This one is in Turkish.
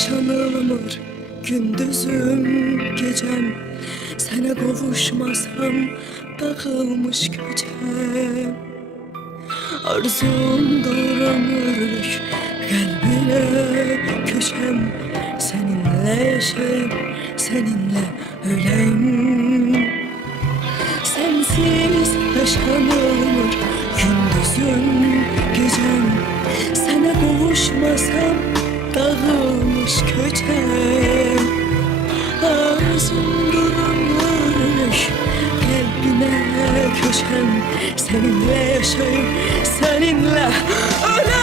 akşamımdır gündüzüm gecem. Sene kavuşmasam dağılmış köçem Arzum doğramırlık kalbine köşem. Seninle yaşayıp seninle ölem Sensiz yaşanılır gündüzüm gecem. Sana kavuşmasam köçem Arzum durmuş kalbine köşem. Seninle yaşayıp seninle ölem